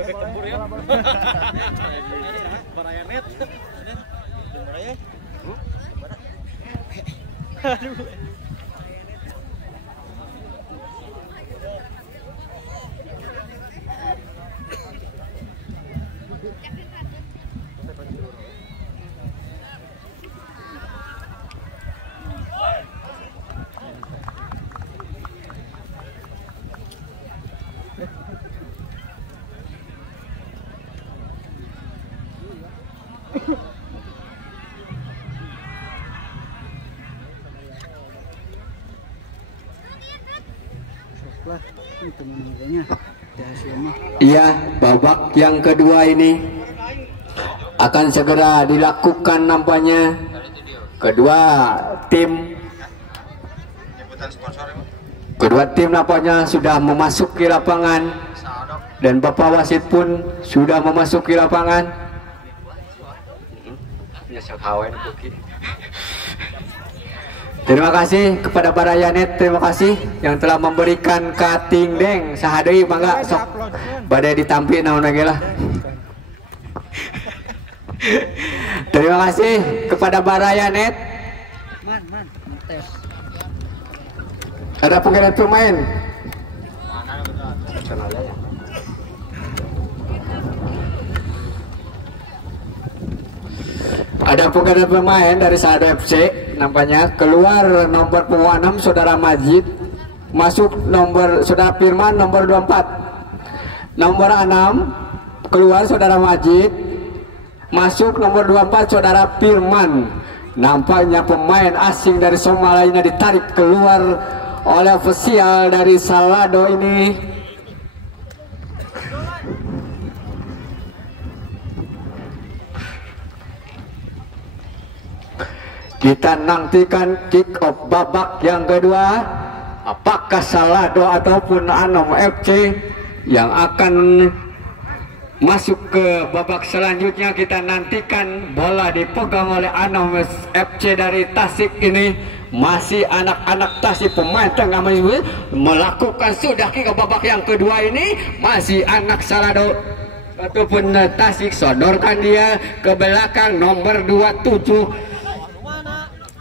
bebek tempur ya. Barayanet. Baraya. Aduh. Iya, babak yang kedua ini akan segera dilakukan nampaknya. Kedua tim nampaknya sudah memasuki lapangan dan Bapak wasit pun sudah memasuki lapangan. Terima kasih kepada Barayanet, terima kasih yang telah memberikan kating deng sahadei mangga sok badai ditampi naon lagi lah. Terima kasih kepada Barayanet. Ada pengganti pemain. Ada pengganti pemain dari Salado FC. Nampaknya keluar nomor punggung 6 Saudara Majid, masuk nomor Saudara Firman nomor 24. Nomor 6 keluar Saudara Majid, masuk nomor 24 Saudara Firman. Nampaknya pemain asing dari Somalia ditarik keluar oleh ofisial dari Salado ini. Kita nantikan kick off babak yang kedua. Apakah Salado ataupun Anom FC yang akan masuk ke babak selanjutnya? Kita nantikan. Bola dipegang oleh Anom FC dari Tasik ini. Masih anak-anak Tasik, pemain tengah melakukan sudah kick off babak yang kedua ini. Masih anak Salado ataupun Tasik, sodorkan dia ke belakang nomor 27.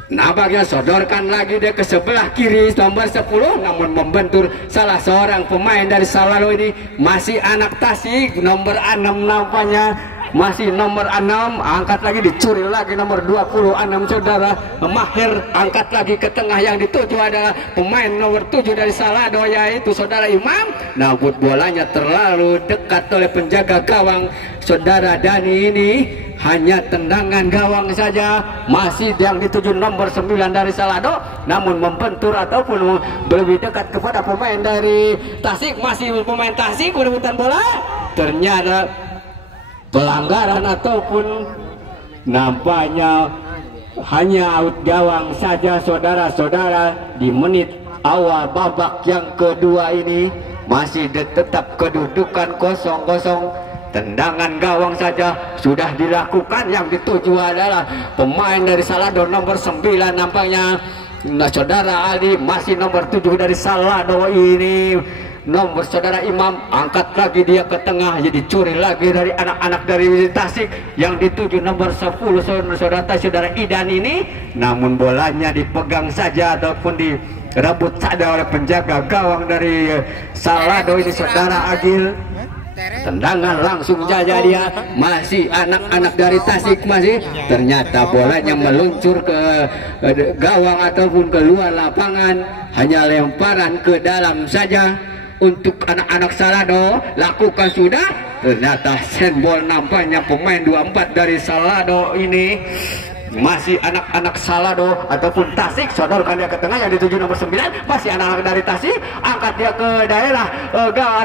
Nampaknya sodorkan lagi dia ke sebelah kiri nomor 10, namun membentur salah seorang pemain dari Salado ini. Masih anak Tasik nomor 6 nampaknya, masih nomor 6, angkat lagi dicuri lagi nomor 26 Saudara Mahir, angkat lagi ke tengah. Yang dituju adalah pemain nomor 7 dari Salado yaitu Saudara Imam, namun bolanya terlalu dekat oleh penjaga gawang Saudara Dani ini. Hanya tendangan gawang saja. Masih yang dituju nomor 9 dari Salado, namun membentur ataupun lebih dekat kepada pemain dari Tasik. Masih pemain Tasik merebutkan bola. Ternyata pelanggaran ataupun nampaknya hanya out gawang saja saudara-saudara. Di menit awal babak yang kedua ini masih tetap kedudukan 0-0. Tendangan gawang saja sudah dilakukan. Yang dituju adalah pemain dari Salado nomor 9 nampaknya. Nah, Saudara Ali, masih nomor 7 dari Salado ini. Nomor Saudara Imam, angkat lagi dia ke tengah, jadi curi lagi dari anak-anak dari Tasik. Yang dituju nomor 10 Saudara Idan ini, namun bolanya dipegang saja ataupun direbut saja oleh penjaga gawang dari Salado ini Saudara Agil. Tendangan langsung saja dia. Masih anak-anak dari Tasik masih. Ternyata bolanya meluncur ke gawang ataupun keluar lapangan. Hanya lemparan ke dalam saja untuk anak-anak Salado. Lakukan sudah. Ternyata sendbol nampaknya pemain 24 dari Salado ini. Masih anak-anak Salado ataupun Tasik, sodorkan dia ke tengah. Yang dituju nomor 9, masih anak-anak dari Tasik, angkat dia ke daerah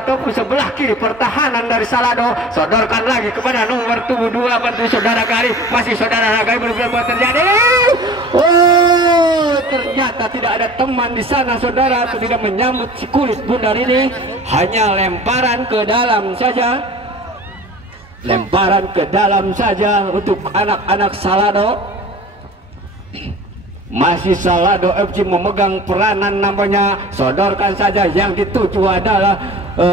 ataupun sebelah kiri pertahanan dari Salado. Sodorkan lagi kepada nomor 2 bantu Saudara Gari. Masih Saudara Gari, belum terjadi. Oh, ternyata tidak ada teman di sana saudara, tidak menyambut si kulit bundar ini. Hanya lemparan ke dalam saja. Lemparan ke dalam saja untuk anak-anak Salado. masih Salado FC memegang peranan namanya. Sodorkan saja yang dituju adalah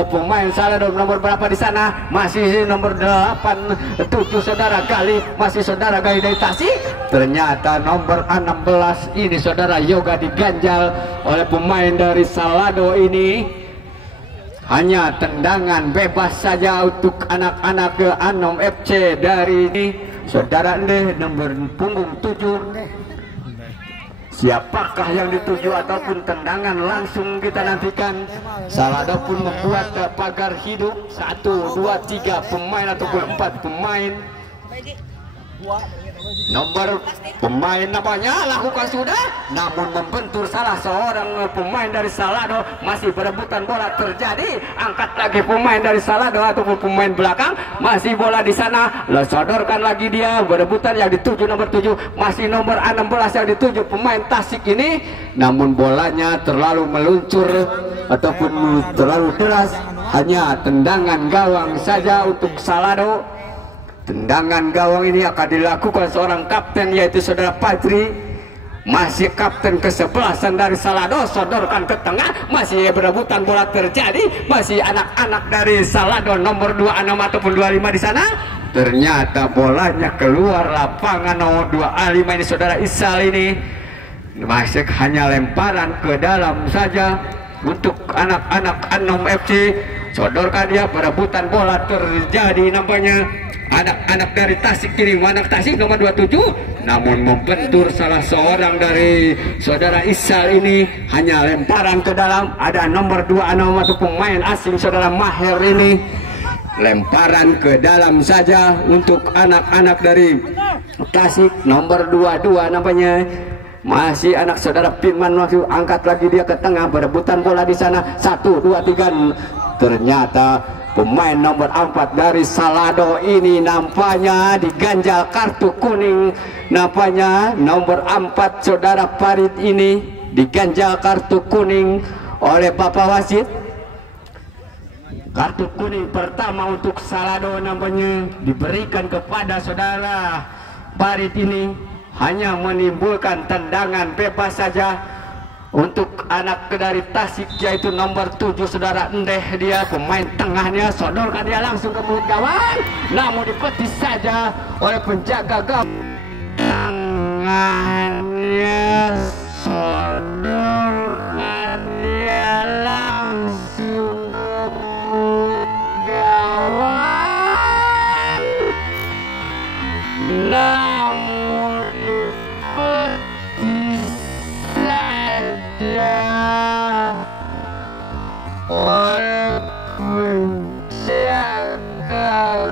pemain Salado nomor berapa di sana? Masih nomor 87 saudara Gali, masih saudara Gali dari Tasik. Ternyata nomor 16 ini saudara Yoga diganjal oleh pemain dari Salado ini. Hanya tendangan bebas saja untuk anak-anak ke Anom FC dari ini saudara Ndeh nomor punggung 7. Siapakah yang dituju ataupun tendangan langsung kita nantikan. Salado pun membuat pagar hidup 1, 2, 3 pemain ataupun 4 pemain. Nomor pemain namanya lakukan sudah, namun membentur salah seorang pemain dari Salado. Masih berebutan bola terjadi, angkat lagi pemain dari Salado ataupun pemain belakang, masih bola di sana, sodorkan lagi dia, berebutan yang dituju nomor 7, masih nomor 16 yang dituju pemain Tasik ini, namun bolanya terlalu meluncur ataupun terlalu deras, hanya tendangan gawang saja untuk Salado. Tendangan gawang ini akan dilakukan seorang kapten yaitu saudara Padri. Masih kapten ke-11 dari Salado, sodorkan ke tengah, masih berebutan bola terjadi, masih anak-anak dari Salado nomor 26 ataupun 25 di sana. Ternyata bolanya keluar lapangan nomor 25 ini saudara Isal ini. Masih hanya lemparan ke dalam saja untuk anak-anak Anom FC. Sodorkan dia, berebutan bola terjadi nampaknya. Anak-anak dari Tasik ini, anak Tasik nomor 27, namun membentur salah seorang dari saudara Isal ini, hanya lemparan ke dalam. Ada nomor 26 atau pemain asing saudara Maher ini, lemparan ke dalam saja untuk anak-anak dari Tasik nomor 22 namanya. Masih anak saudara Pinman masuk, angkat lagi dia ke tengah, berebutan bola di sana, 1, 2, 3. Ternyata pemain nomor 4 dari Salado ini nampaknya diganjal kartu kuning. Nampaknya nomor 4 saudara Farid ini diganjal kartu kuning oleh Bapak Wasit. Kartu kuning pertama untuk Salado nampaknya diberikan kepada saudara Farid ini, hanya menimbulkan tendangan bebas saja untuk anak dari Tasik yaitu nomor 7 saudara Ndeh. Dia pemain tengahnya, sodorkan dia langsung ke mulut gawang, namun dipetis saja oleh penjaga gawang. Tangannya sodorkan dia langsung ke mulut gawang, namun dipetis oleh penjaga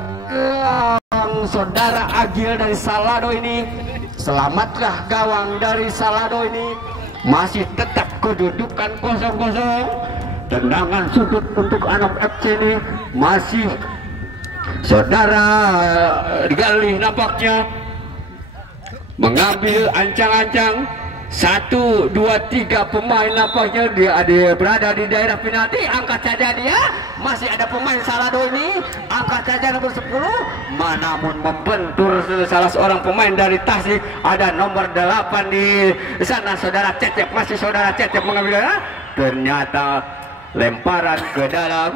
gawang saudara Agil dari Salado ini. Selamatlah gawang dari Salado ini, masih tetap kedudukan 0-0. Tendangan sudut untuk Anom FC ini, masih saudara Galih nampaknya mengambil ancang-ancang. 1, 2, 3 pemain nampaknya dia berada di daerah penalti. Angkat saja dia, masih ada pemain Salado ini, angkat saja nomor 10, namun membentur salah seorang pemain dari Tasik. Ada nomor 8 di sana saudara Cecep, masih saudara Cecep mengambil. Ternyata lemparan ke dalam.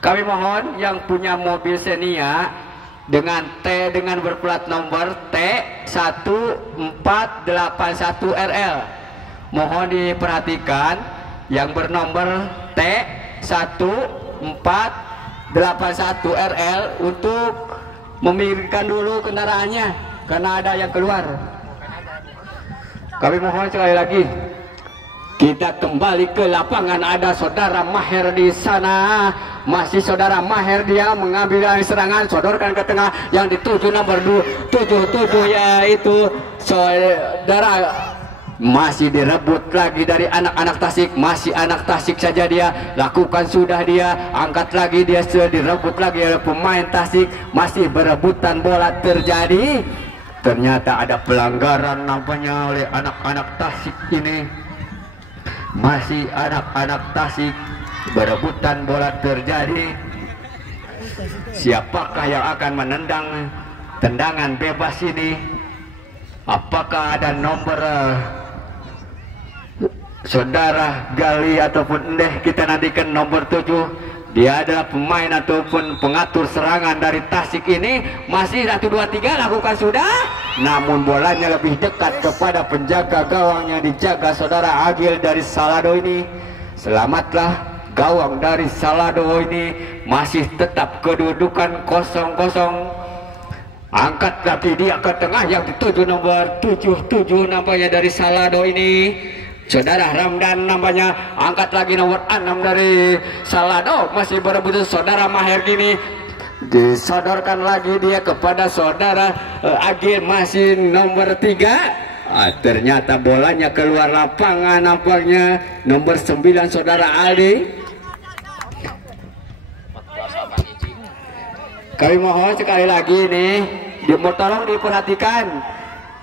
Kami mohon yang punya mobil Xenia dengan T dengan berplat nomor T1481RL, mohon diperhatikan yang bernomor T1481RL untuk meminggirkan dulu kendaraannya karena ada yang keluar. Kami mohon sekali lagi, kita kembali ke lapangan. Ada saudara Maher di sana, masih saudara Maher, dia mengambil serangan, sodorkan ke tengah, yang dituju nomor 77 yaitu saudara, masih direbut lagi dari anak-anak Tasik. Masih anak Tasik saja dia lakukan sudah, dia angkat lagi, dia sudah direbut lagi oleh pemain Tasik. Masih berebutan bola terjadi. Ternyata ada pelanggaran nampaknya oleh anak-anak Tasik ini. Masih anak-anak Tasik berebutan bola terjadi. Siapakah yang akan menendang tendangan bebas ini? Apakah ada nomor saudara Gali ataupun Endeh? Kita nantikan nomor 7. Dia adalah pemain ataupun pengatur serangan dari Tasik ini. Masih 1, 2, 3 lakukan sudah. Namun bolanya lebih dekat kepada penjaga gawang yang dijaga saudara Agil dari Salado ini. Selamatlah gawang dari Salado ini. Masih tetap kedudukan 0-0. Angkat lagi dia ke tengah yang dituju nomor 77 nampaknya dari Salado ini. Saudara Ramdan nampaknya angkat lagi nomor 6 dari Salado. Masih berebut saudara Maher gini. Disodorkan lagi dia kepada saudara Agil masih nomor 3. Ternyata bolanya keluar lapangan nampaknya nomor 9 saudara Aldi. Kami mohon sekali lagi nih, tolong diperhatikan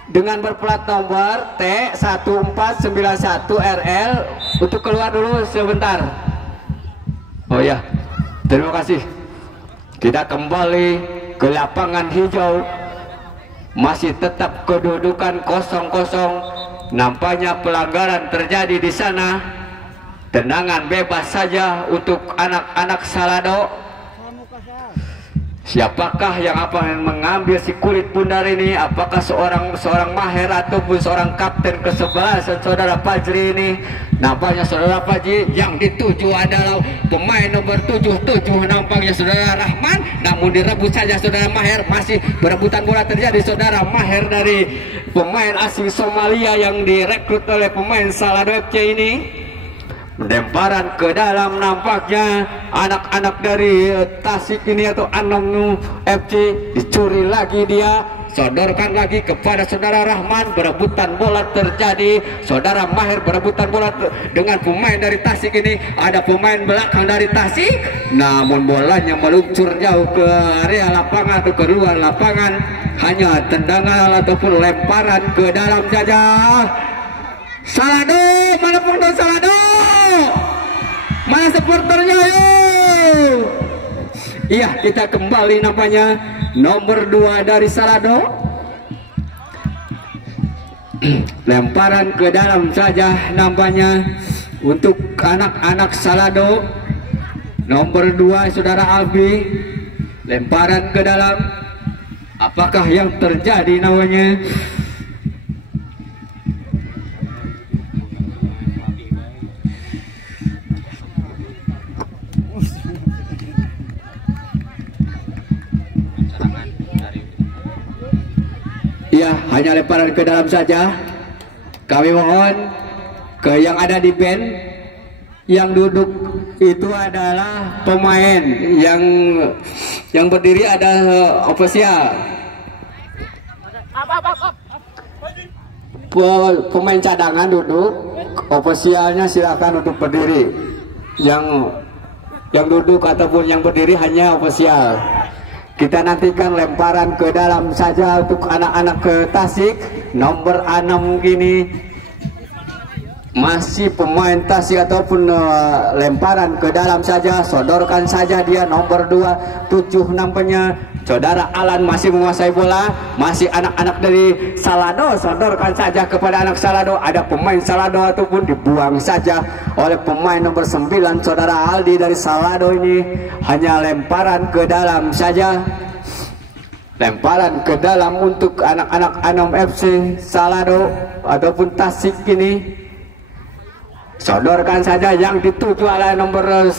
dengan berplat nomor T1491RL untuk keluar dulu sebentar. Oh ya, terima kasih. Kita kembali ke lapangan hijau, masih tetap kedudukan 0-0. Nampaknya pelanggaran terjadi di sana. Tendangan bebas saja untuk anak-anak Salado. Siapakah yang akan mengambil si kulit bundar ini? Apakah seorang Maher ataupun seorang kapten ke-11 saudara Fajri ini? Nampaknya saudara Fajri yang dituju adalah pemain nomor 77 nampaknya saudara Rahman. Namun direbut saja saudara Maher. Masih berebutan bola terjadi saudara Maher dari pemain asing Somalia yang direkrut oleh pemain Salado FC ini. Lemparan ke dalam nampaknya anak-anak dari Tasik ini atau Anom FC. Dicuri lagi dia, sodorkan lagi kepada saudara Rahman. Berebutan bola terjadi, saudara Maher berebutan bola dengan pemain dari Tasik ini. Ada pemain belakang dari Tasik, namun bolanya meluncur jauh ke area lapangan atau ke luar lapangan. Hanya tendangan ataupun lemparan ke dalam saja. Salado, mana pengurus Salado? Mana supporternya yuk? Iya, kita kembali nampaknya nomor 2 dari Salado. Lemparan ke dalam saja nampaknya untuk anak-anak Salado. Nomor 2 saudara Albi. Lemparan ke dalam. Apakah yang terjadi namanya? Ya, hanya lemparan ke dalam saja. Kami mohon ke yang ada di band, yang duduk itu adalah pemain, yang berdiri ada ofisial. Pemain cadangan duduk, ofisialnya silakan untuk berdiri. Yang duduk ataupun yang berdiri hanya ofisial. Kita nantikan lemparan ke dalam saja untuk anak-anak ke Tasik. Nomor 6 ini masih pemain Tasik ataupun lemparan ke dalam saja. Sodorkan saja dia nomor 27 nampaknya saudara Alan masih menguasai bola. Masih anak-anak dari Salado. Sodorkan saja kepada anak Salado. Ada pemain Salado ataupun dibuang saja oleh pemain nomor 9 saudara Aldi dari Salado ini. Hanya lemparan ke dalam saja. Lemparan ke dalam untuk anak-anak Anom FC Salado ataupun Tasik ini. Sodorkan saja yang dituju oleh nomor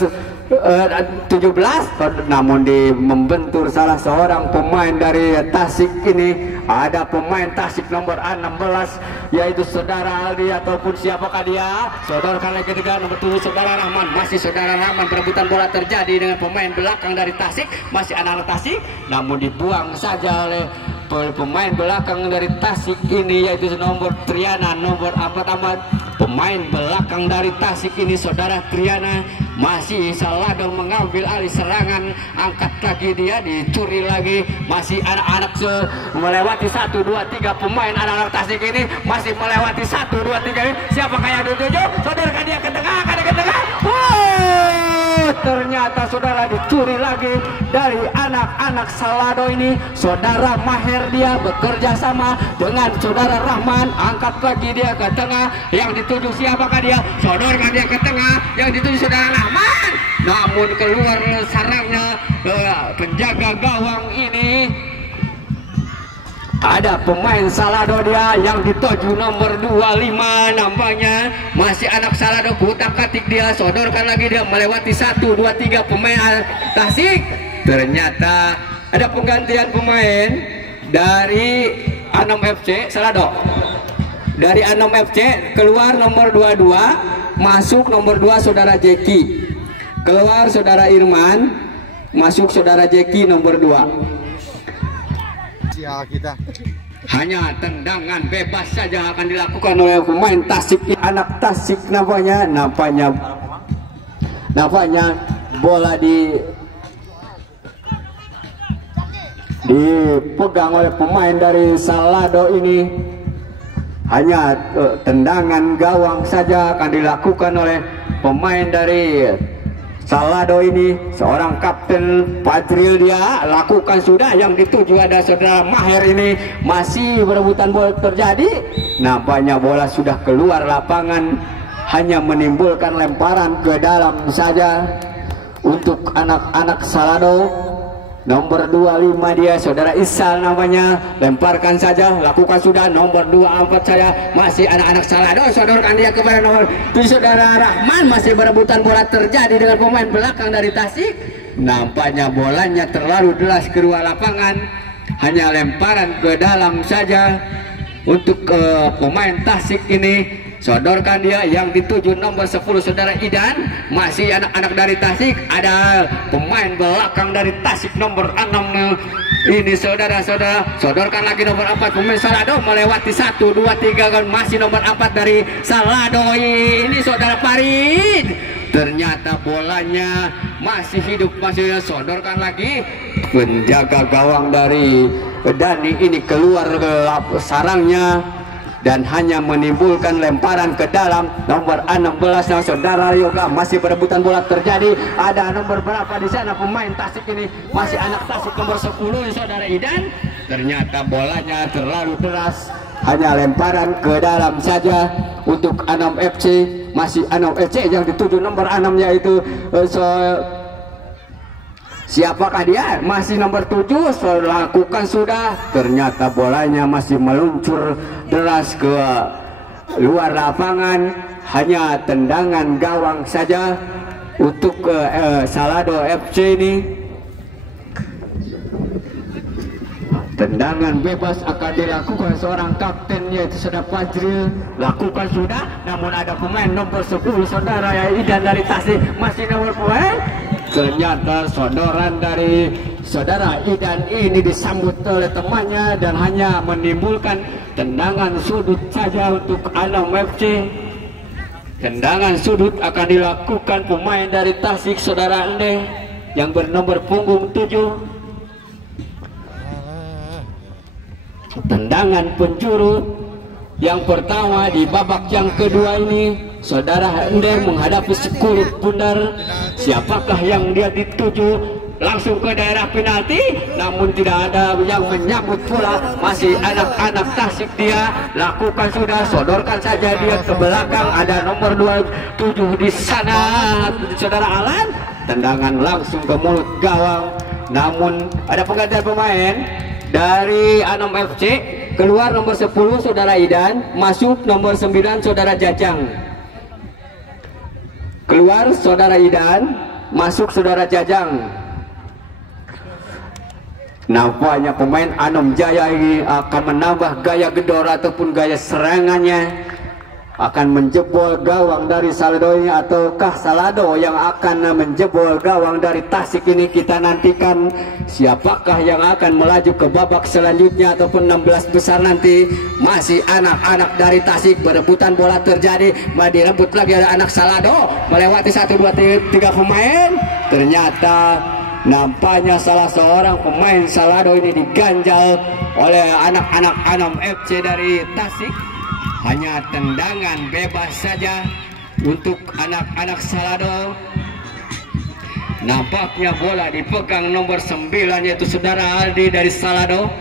17, namun membentur salah seorang pemain dari Tasik ini. Ada pemain Tasik nomor 16 yaitu saudara Aldi ataupun siapakah dia. Sodorkan lagi dengan nomor 7 saudara Rahman. Masih saudara Rahman, perebutan bola terjadi dengan pemain belakang dari Tasik. Masih anak-anak Tasik, namun dibuang saja oleh pemain belakang dari Tasik ini yaitu nomor Triana, nomor Ahmad. Pemain belakang dari Tasik ini saudara Triana. Masih Salado mengambil alih serangan. Angkat lagi dia, dicuri lagi. Masih anak-anak melewati 1, 2, 3 pemain anak-anak Tasik ini. Masih melewati 1, 2, 3 ini. Siapakah yang dituju? Sodorkan dia ke tengah, ke tengah. Ternyata saudara dicuri lagi dari anak anak-anak Salado ini. Saudara Maher dia bekerja sama dengan saudara Rahman, angkat lagi dia ke tengah, yang dituju siapakah dia? Sodorkan dia ke tengah, yang dituju saudara Rahman, namun keluar sarangnya penjaga gawang ini. Ada pemain Salado dia yang dituju nomor 25, nampaknya masih anak Salado, kutak-katik dia, sodorkan lagi dia melewati 1, 2, 3 pemain Tasik. Ternyata ada penggantian pemain dari Anom FC Salado. Dari Anom FC keluar nomor 22, masuk nomor 2 saudara Jeki. Keluar saudara Irman, masuk saudara Jeki nomor 2. Kita hanya tendangan bebas saja akan dilakukan oleh pemain Tasik. Anak Tasik nampaknya bola dipegang oleh pemain dari Salado ini. Hanya tendangan gawang saja akan dilakukan oleh pemain dari Salado ini. Seorang kapten Fadril dia lakukan sudah, yang dituju ada saudara Maher ini. Masih berebutan bola terjadi, nampaknya bola sudah keluar lapangan, hanya menimbulkan lemparan ke dalam saja untuk anak-anak Salado. Nomor 25 dia saudara Isal namanya, lemparkan saja, lakukan sudah. Nomor 24 saja masih anak-anak Salado, sodorkan dia kepada nomor 7 saudara Rahman. Masih berebutan bola terjadi dengan pemain belakang dari Tasik. Nampaknya bolanya terlalu deras keluar lapangan, hanya lemparan ke dalam saja untuk pemain Tasik ini. Sodorkan dia, yang dituju nomor 10 saudara Idan. Masih anak-anak dari Tasik. Ada pemain belakang dari Tasik nomor 6 ini saudara-saudara. Sodorkan lagi nomor 4 pemain Salado, melewati 1, 2, 3 kan. Masih nomor 4 dari Salado ini saudara Farid. Ternyata bolanya masih hidup, masih sodorkan lagi. Penjaga gawang dari Dani ini keluar ke sarangnya dan hanya menimbulkan lemparan ke dalam. Nomor 16 yang saudara Yoga, masih perebutan bola terjadi. Ada nomor berapa di sana pemain Tasik ini? Masih anak Tasik nomor 10 saudara Idan. Ternyata bolanya terlalu deras, hanya lemparan ke dalam saja untuk Anom FC. Masih Anom FC yang dituju nomor 6 yaitu siapakah dia? Masih nomor 7, lakukan sudah. Ternyata bolanya masih meluncur deras ke luar lapangan, hanya tendangan gawang saja untuk Salado FC ini. Tendangan bebas akan dilakukan seorang kapten yaitu saudara Fajril. Lakukan sudah, namun ada pemain nomor 10 saudara ya Idan dari Tasik. Masih nomor pemain. Ternyata sodoran dari saudara Idan ini disambut oleh temannya dan hanya menimbulkan tendangan sudut saja untuk Anom FC. Tendangan sudut akan dilakukan pemain dari Tasik saudara Ende yang bernomor punggung 7. Tendangan penjuru yang pertama di babak yang kedua ini, saudara Ender menghadapi sekulit bundar. Siapakah yang dia dituju? Langsung ke daerah penalti, namun tidak ada yang menyambut bola. Masih anak-anak Tasik dia, lakukan sudah, sodorkan saja dia ke belakang. Ada nomor 27 di sana saudara Alan. Tendangan langsung ke mulut gawang, namun ada penggantian pemain dari Anom FC. Keluar nomor 10 saudara Idan, masuk nomor 9 saudara Jajang. Keluar saudara Idan, masuk saudara Jajang. Nampaknya pemain Anom Jaya ini akan menambah gaya gedor ataupun gaya serangannya, akan menjebol gawang dari Salado ini, ataukah Salado yang akan menjebol gawang dari Tasik ini? Kita nantikan siapakah yang akan melaju ke babak selanjutnya ataupun 16 besar nanti. Masih anak-anak dari Tasik, berebutan bola terjadi, direbut lagi ada anak Salado, melewati 1, 2, 3 pemain. Ternyata nampaknya salah seorang pemain Salado ini diganjal oleh anak-anak Anom FC dari Tasik. Hanya tendangan bebas saja untuk anak-anak Salado. Nampaknya bola dipegang nomor 9 yaitu saudara Aldi dari Salado.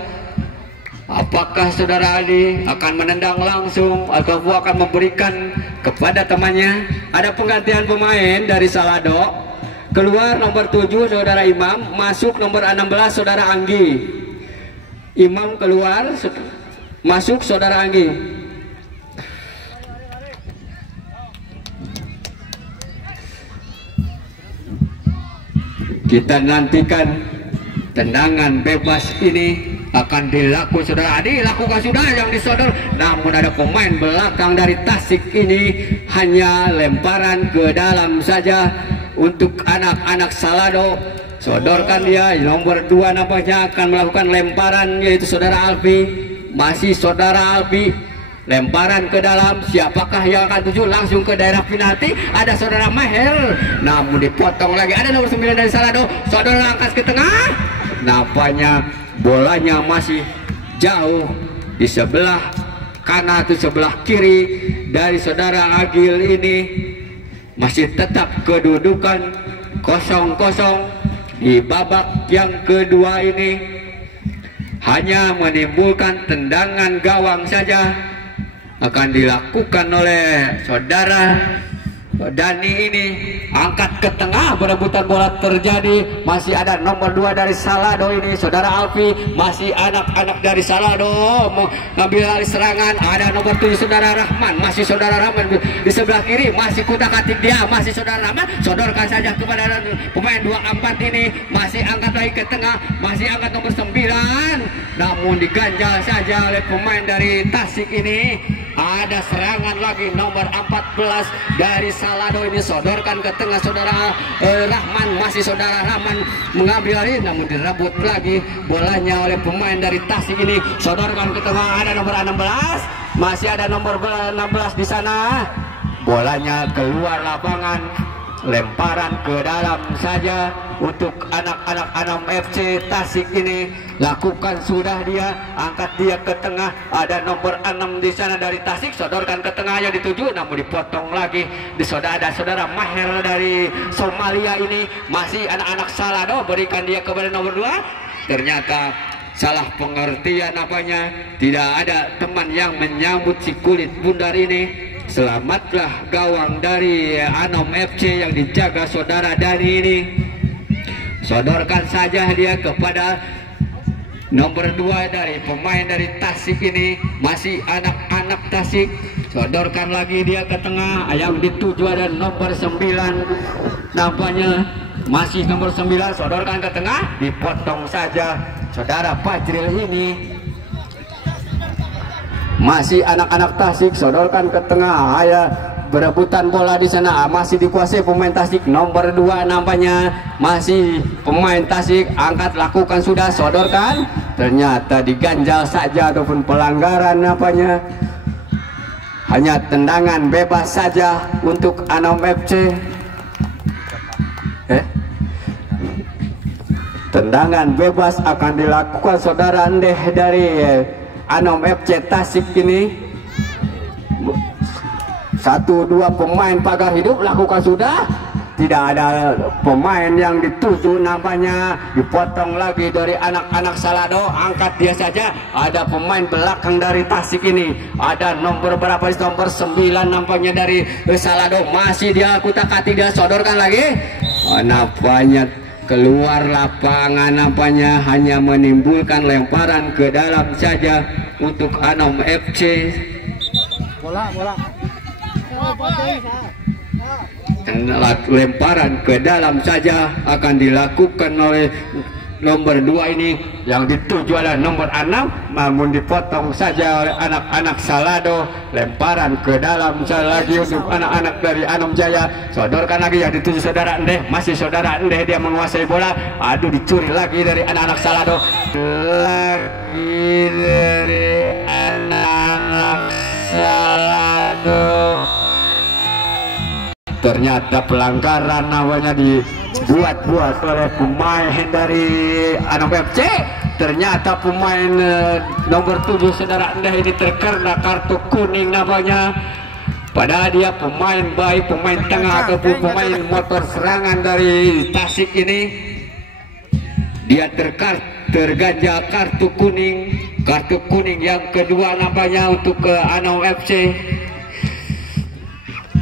Apakah saudara Aldi akan menendang langsung atau akan memberikan kepada temannya? Ada penggantian pemain dari Salado. Keluar nomor 7 saudara Imam, masuk nomor 16 saudara Anggi. Imam keluar, masuk saudara Anggi. Kita nantikan tendangan bebas ini akan dilakukan saudara Adi, lakukan sudah yang disodor, namun ada pemain belakang dari Tasik ini hanya lemparan ke dalam saja untuk anak-anak Salado. Sodorkan dia, nomor 2 nampaknya akan melakukan lemparan yaitu saudara Alfi. Masih saudara Alfi, lemparan ke dalam, siapakah yang akan tuju langsung ke daerah penalti? Ada saudara Mahel, namun dipotong lagi. Ada nomor 9 dari Salado, saudara angkat ke tengah, nampaknya bolanya masih jauh di sebelah kanan atau sebelah kiri dari saudara Agil ini. Masih tetap kedudukan 0-0 di babak yang kedua ini. Hanya menimbulkan tendangan gawang saja akan dilakukan oleh saudara Dani ini. Angkat ke tengah, berebutan bola terjadi. Masih ada nomor 2 dari Salado ini saudara Alfi. Masih anak-anak dari Salado mengambil alih serangan. Ada nomor 7 saudara Rahman. Masih saudara Rahman di sebelah kiri, masih kutak-atik dia. Masih saudara Rahman, sodorkan saja kepada pemain 24 ini. Masih angkat lagi ke tengah, masih angkat nomor 9, namun diganjal saja oleh pemain dari Tasik ini. Ada serangan lagi nomor 14 dari Salado ini, sodorkan ke tengah saudara Rahman. Masih saudara Rahman mengambil alih, namun direbut lagi bolanya oleh pemain dari Tasik ini. Sodorkan ke tengah, ada nomor 16, masih ada nomor 16 di sana. Bolanya keluar lapangan, lemparan ke dalam saja untuk anak-anak Anam FC Tasik ini. Lakukan sudah dia, angkat dia ke tengah. Ada nomor 6 di sana dari Tasik, sodorkan ke tengah yang dituju, namun dipotong lagi. Ada saudara Maher dari Somalia ini. Masih anak-anak Salado, berikan dia kepada nomor 2. Ternyata salah pengertian apanya, tidak ada teman yang menyambut si kulit bundar ini. Selamatlah gawang dari Anom FC yang dijaga saudara Dani ini. Sodorkan saja dia kepada nomor 2 dari pemain dari Tasik ini. Masih anak-anak Tasik, sodorkan lagi dia ke tengah. Yang dituju ada nomor 9, nampaknya masih nomor 9, sodorkan ke tengah, dipotong saja saudara Fajril ini. Masih anak-anak Tasik, sodorkan ke tengah. Berebutan bola di sana, masih dikuasai pemain Tasik. Nomor 2 nampaknya masih pemain Tasik, angkat, lakukan sudah, sodorkan. Ternyata diganjal saja ataupun pelanggaran nampaknya. Hanya tendangan bebas saja untuk Anom FC. Tendangan bebas akan dilakukan saudara Ndeh dari Anom FC Tasik ini. 1-2 pemain pagar hidup lakukan sudah, tidak ada pemain yang dituju nampaknya. Dipotong lagi dari anak-anak Salado, angkat dia saja. Ada pemain belakang dari Tasik ini, ada nomor berapa, nomor 9 nampaknya dari Salado. Masih dia kutak-atik, dia sodorkan lagi, nampaknya keluar lapangan. Nampaknya hanya menimbulkan lemparan ke dalam saja untuk Anom FC. Bola. Lemparan ke dalam saja akan dilakukan oleh nomor 2 ini. Yang dituju adalah nomor 6, namun dipotong saja oleh anak-anak Salado. Lemparan ke dalam lagi untuk anak-anak dari Anom Jaya. Sodorkan lagi yang dituju saudara Ndeh. Masih saudara Ndeh, dia menguasai bola. Aduh, dicuri lagi dari anak-anak Salado. Lagi dari anak-anak Salado. Ternyata pelanggaran namanya dibuat-buat oleh pemain dari Anom FC. Ternyata pemain nomor 7 saudara Ndeh ini terkena kartu kuning namanya. Padahal dia pemain baik, pemain tengah ataupun pemain motor serangan dari Tasik ini. Dia terganja kartu kuning yang kedua nampaknya untuk ke Anom FC.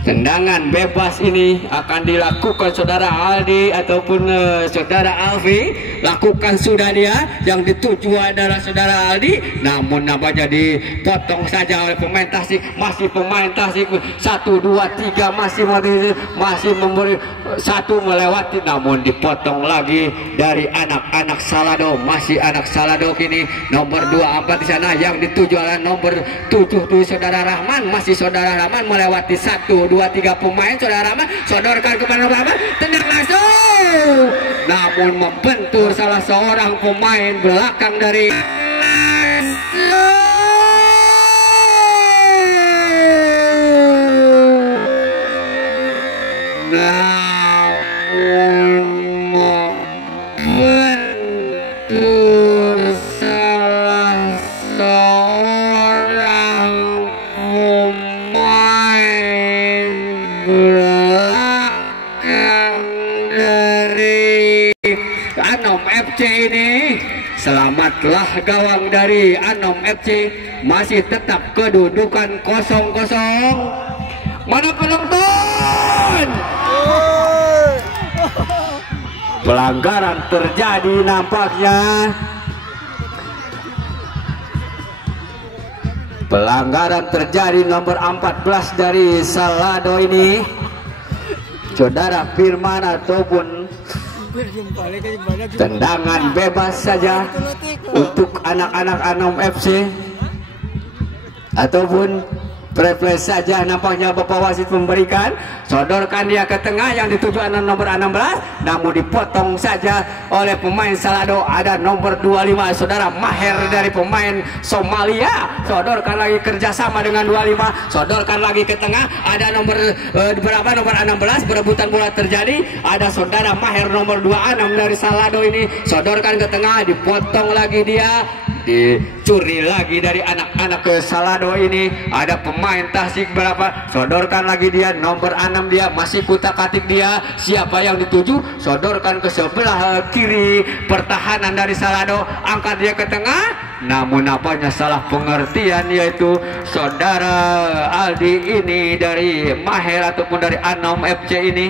Tendangan bebas ini akan dilakukan saudara Aldi ataupun saudara Alfi. Lakukan sudah dia, yang dituju adalah saudara Aldi, namun nampaknya dipotong saja oleh pemain Tasik. Masih pemain Tasik 1, 2, 3 masih memberi satu melewati, namun dipotong lagi dari anak-anak Salado. Masih anak Salado kini nomor 24 di sana, yang dituju adalah nomor 7 saudara Rahman. Masih saudara Rahman melewati 1, 2, 3 pemain. Saudara Rahman sodorkan kepada Rahman, tendang langsung, namun membentur salah seorang pemain belakang dari ini. Selamatlah gawang dari Anom FC, masih tetap kedudukan 0-0. Mana penonton? Pelanggaran terjadi nampaknya. Pelanggaran terjadi nomor 14 dari Salado ini, saudara Firman, ataupun tendangan bebas saja untuk anak-anak Anom FC, ataupun play saja nampaknya Bapak wasit memberikan. Sodorkan dia ke tengah, yang dituju nomor 16, namun dipotong saja oleh pemain Salado. Ada nomor 25 saudara Maher dari pemain Somalia. Sodorkan lagi kerjasama dengan 25, sodorkan lagi ke tengah. Ada nomor nomor 16, berebutan bola terjadi. Ada saudara Maher nomor 26 dari Salado ini, sodorkan ke tengah, dipotong lagi dia, dicuri lagi dari anak-anak ke Salado ini. Ada pemain Tasik berapa, sodorkan lagi dia nomor 6, dia masih kutak-katik dia. Siapa yang dituju, sodorkan ke sebelah kiri pertahanan dari Salado, angkat dia ke tengah, namun apanya salah pengertian, yaitu saudara Aldi ini dari Maher ataupun dari Anom FC ini.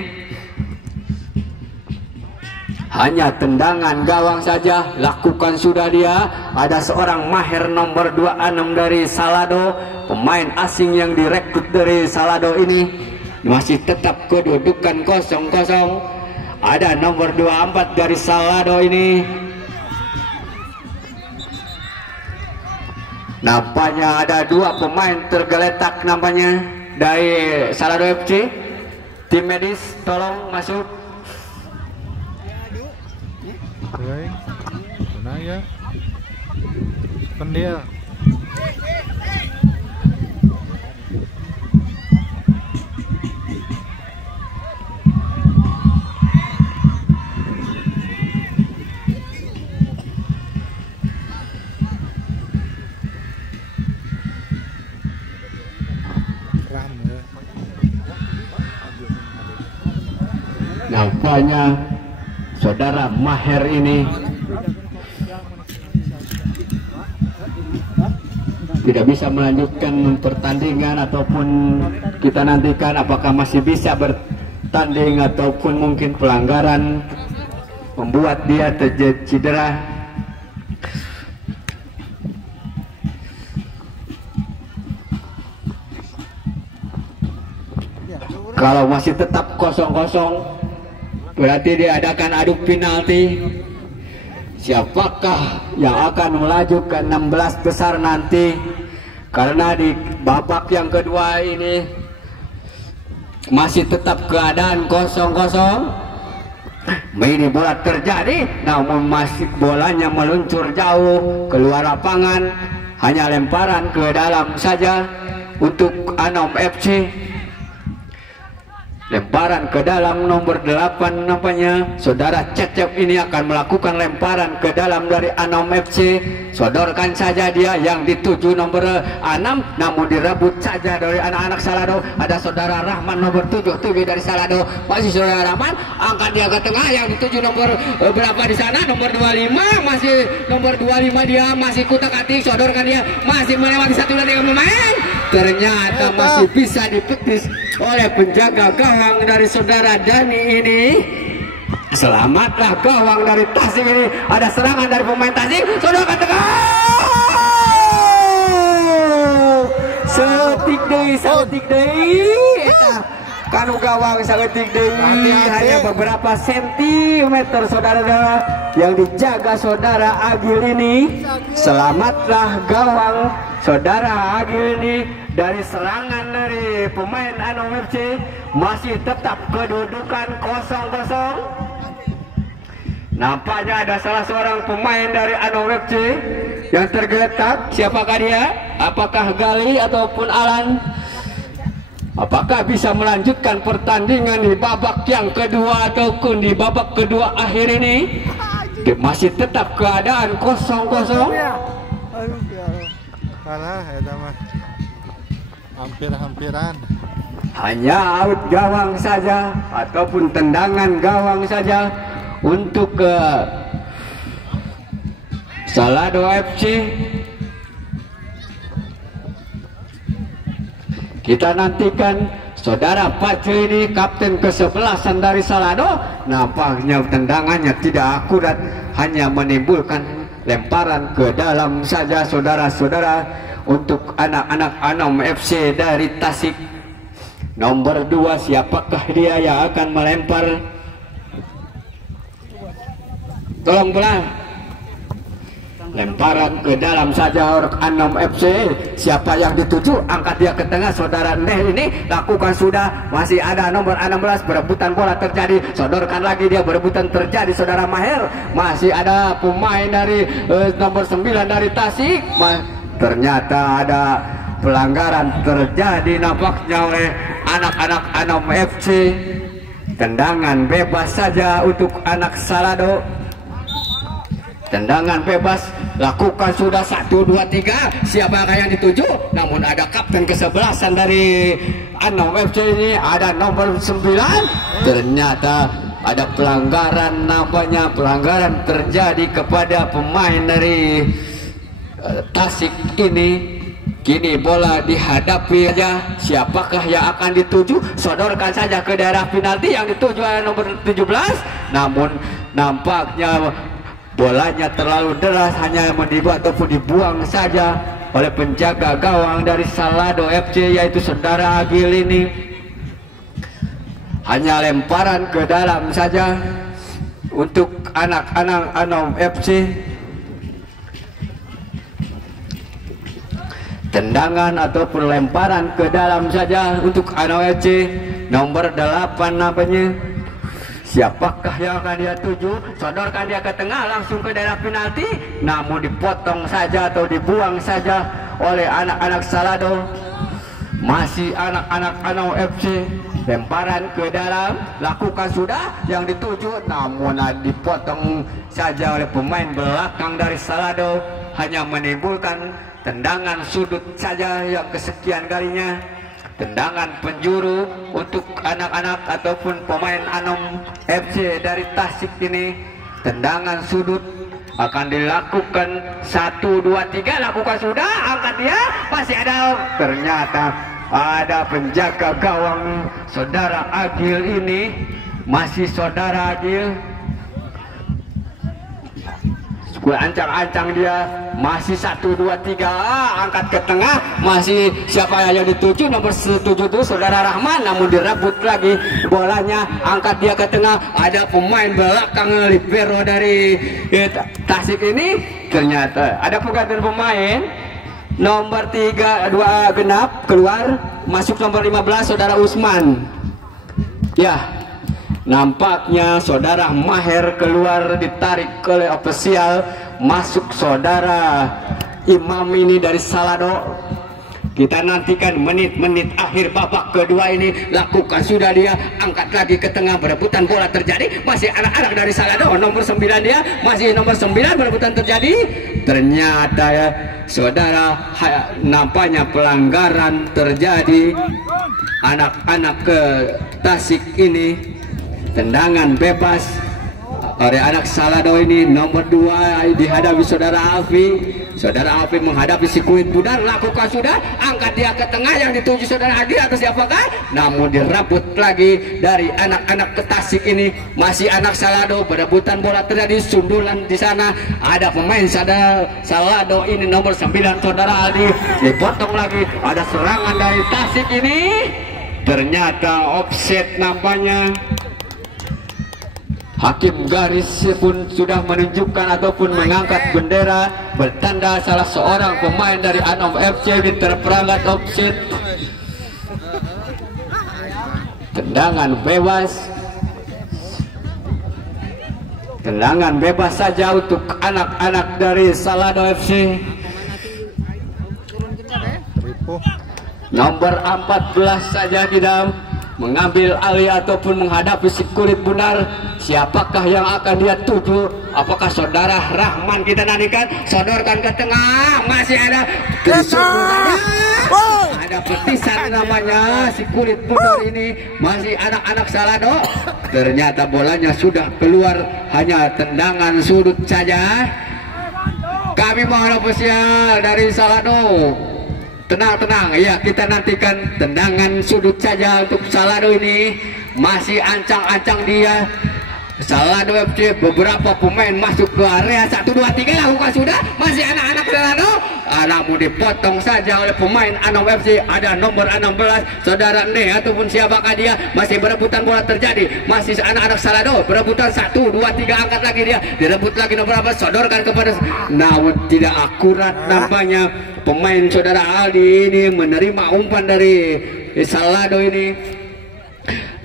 Hanya tendangan gawang saja, lakukan sudah dia. Ada seorang Maher nomor 26 dari Salado, pemain asing yang direkrut dari Salado ini. Masih tetap kedudukan 0-0. Ada nomor 24 dari Salado ini. Nampaknya ada dua pemain tergeletak nampaknya dari Salado FC. Tim medis tolong masuk. Oke, mana ya? Pendia. Nampaknya saudara Maher ini tidak bisa melanjutkan pertandingan, ataupun kita nantikan apakah masih bisa bertanding ataupun mungkin pelanggaran membuat dia cedera. Kalau masih tetap 0-0, berarti diadakan adu penalti. Siapakah yang akan melaju ke 16 besar nanti? Karena di babak yang kedua ini masih tetap keadaan 0-0. Ini bola terjadi, namun masih bolanya meluncur jauh keluar lapangan. Hanya lemparan ke dalam saja untuk Anom FC. lemparan ke dalam nomor 8 nampaknya saudara Cecep ini akan melakukan lemparan ke dalam dari Anom FC. Sodorkan saja dia yang dituju nomor 6, namun direbut saja dari anak-anak Salado. Ada saudara Rahman nomor 77 dari Salado, masih saudara Rahman angkat dia ke tengah yang dituju nomor berapa di sana, nomor 25, masih nomor 25 dia masih kutak-atik. Sodorkan dia masih melewati satu dan 3 pemain, ternyata masih bisa dipetis oleh penjaga gawang dari saudara Dani ini. Selamatlah gawang dari Tasik ini. Ada serangan dari pemain Tasik. Saudara ke tengah. Setik deui eta. Kanu gawang saeutik deui hanya beberapa sentimeter saudara yang dijaga saudara Agil ini. Selamatlah gawang saudara Agil ini dari serangan dari pemain Anom FC. Masih tetap kedudukan 0-0. Nampaknya ada salah seorang pemain dari Anom FC yang tergeletak. Siapakah dia? Apakah Gali ataupun Alan? Apakah bisa melanjutkan pertandingan di babak yang kedua ataupun di babak kedua akhir ini? Masih tetap keadaan 0-0. Kalah eta mah. Hampir-hampiran. Hanya out gawang saja ataupun tendangan gawang saja untuk ke Salado FC. Kita nantikan saudara Pace ini kapten ke-11 dari Salado. Nampaknya tendangannya tidak akurat, hanya menimbulkan lemparan ke dalam saja saudara-saudara untuk anak-anak Anom FC dari Tasik. Nomor 2, siapakah dia yang akan melempar? Tolong pelan. Lemparan ke dalam saja Anom FC. Siapa yang dituju? Angkat dia ke tengah saudara Neh ini. Lakukan sudah. Masih ada nomor 16. Berebutan bola terjadi. Sodorkan lagi dia. Berebutan terjadi saudara Maher. Masih ada pemain dari nomor 9 dari Tasik. Ternyata ada pelanggaran terjadi nampaknya oleh anak-anak Anom FC. Tendangan bebas saja untuk anak Salado. Tendangan bebas, lakukan sudah 1, 2, 3. Siapakah yang dituju? Namun ada kapten ke-11 dari Anom FC ini, ada nomor 9. Ternyata ada pelanggaran, nampaknya pelanggaran terjadi kepada pemain dari Tasik ini. Kini bola dihadapi saja. Siapakah yang akan dituju? Sodorkan saja ke daerah penalti yang dituju oleh nomor 17. Namun nampaknya bolanya terlalu deras, hanya dibuang saja oleh penjaga gawang dari Salado FC, yaitu saudara Agil ini. Hanya lemparan ke dalam saja untuk anak-anak Anom FC. Tendangan ataupun lemparan ke dalam saja untuk Anom FC. Nomor 8 namanya. Siapakah yang akan dia tuju? Sodorkan dia ke tengah langsung ke daerah penalti, namun dipotong saja atau dibuang saja oleh anak-anak Salado. Masih anak-anak Anom FC. Lemparan ke dalam, lakukan sudah yang dituju, namun dipotong saja oleh pemain belakang dari Salado. Hanya menimbulkan tendangan sudut saja yang kesekian kalinya. Tendangan penjuru untuk anak-anak ataupun pemain Anom FC dari Tasik ini. Tendangan sudut akan dilakukan 1, 2, 3. Lakukan sudah, angkat dia, masih ada. Ternyata ada penjaga gawang saudara Agil ini. Masih saudara Agil, ancang-ancang dia, masih 1, 2, 3. Angkat ke tengah, masih siapa yang dituju? Nomor 7 itu saudara Rahman, namun direbut lagi bolanya. Angkat dia ke tengah, ada pemain belakang libero dari Tasik ini. Ternyata ada pergantian pemain. Nomor 3, 2 genap keluar, masuk nomor 15 saudara Usman. Ya, nampaknya saudara Maher keluar, ditarik oleh ofisial. Masuk saudara Imam ini dari Salado. Kita nantikan menit-menit akhir babak kedua ini. Lakukan sudah dia, angkat lagi ke tengah, berebutan bola terjadi. Masih anak-anak dari Salado, nomor 9 dia, masih nomor 9 berebutan terjadi. Ternyata ya saudara, nampaknya pelanggaran terjadi. Anak-anak ke Tasik ini tendangan bebas oleh anak Salado ini, nomor 2 dihadapi saudara Alfi. Saudara Alfi menghadapi si Kulit Budar, lakukan sudah, angkat dia ke tengah yang dituju saudara Adi atau siapakah? Namun direbut lagi dari anak-anak ke Tasik ini. Masih anak Salado, berebutan bola terjadi, sundulan di sana. Ada pemain Salado ini nomor 9 saudara Adi, dipotong lagi. Ada serangan dari Tasik ini. Ternyata offset nampaknya. Hakim garis pun sudah menunjukkan ataupun mengangkat bendera bertanda salah seorang pemain dari Anom FC ini terperangkap offset. Tendangan bebas. Tendangan bebas saja untuk anak-anak dari Salado FC. Nomor 14 saja tidak mengambil alih ataupun menghadapi si Kulit Bunar. Siapakah yang akan dia tuju? Apakah saudara Rahman? Kita nantikan, sodorkan ke tengah, masih ada ada petisan namanya si Kulit Bunar ini, masih anak-anak Salado. Ternyata bolanya sudah keluar, hanya tendangan sudut saja. Kami mohon ofisial dari Salado, tenang-tenang ya, kita nantikan tendangan sudut saja untuk Salado ini. Masih ancang-ancang dia Salado FC, beberapa pemain masuk ke area 1, 2, 3, lakukan sudah, masih anak-anak Salado, namun dipotong saja oleh pemain Anom FC. Ada nomor 16 saudara Ne ataupun siapakah dia, masih berebutan bola terjadi, masih anak-anak Salado berebutan 1, 2, 3, angkat lagi dia, direbut lagi nomor berapa, sodorkan kepada, namun tidak akurat nampaknya. Pemain saudara Aldi ini menerima umpan dari Salado ini.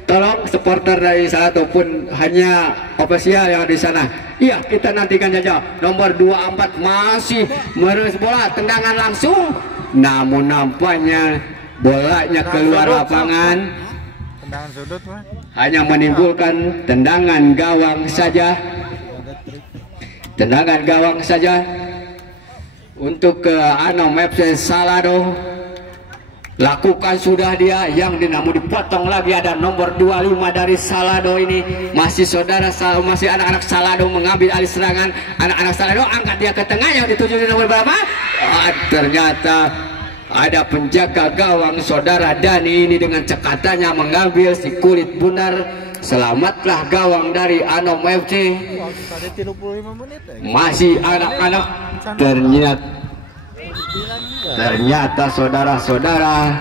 Tolong supporter dari Salado pun hanya ofisial yang di sana. Iya, kita nantikan saja. Nomor 24 masih menerus bola, tendangan langsung, namun nampaknya bolanya keluar lapangan. Tendangan sudut mah. Hanya menimbulkan tendangan gawang saja. Tendangan gawang saja untuk ke Anom FC Salado. Lakukan sudah dia, yang namun dipotong lagi. Ada nomor 25 dari Salado ini, masih saudara masih anak-anak Salado mengambil alih serangan. Anak-anak Salado angkat dia ke tengah, yang dituju di nomor berapa? Ternyata ada penjaga gawang saudara Dani ini dengan cekatannya mengambil si Kulit Bunar. Selamatlah gawang dari Anom FC. Masih anak-anak. Ternyata saudara-saudara,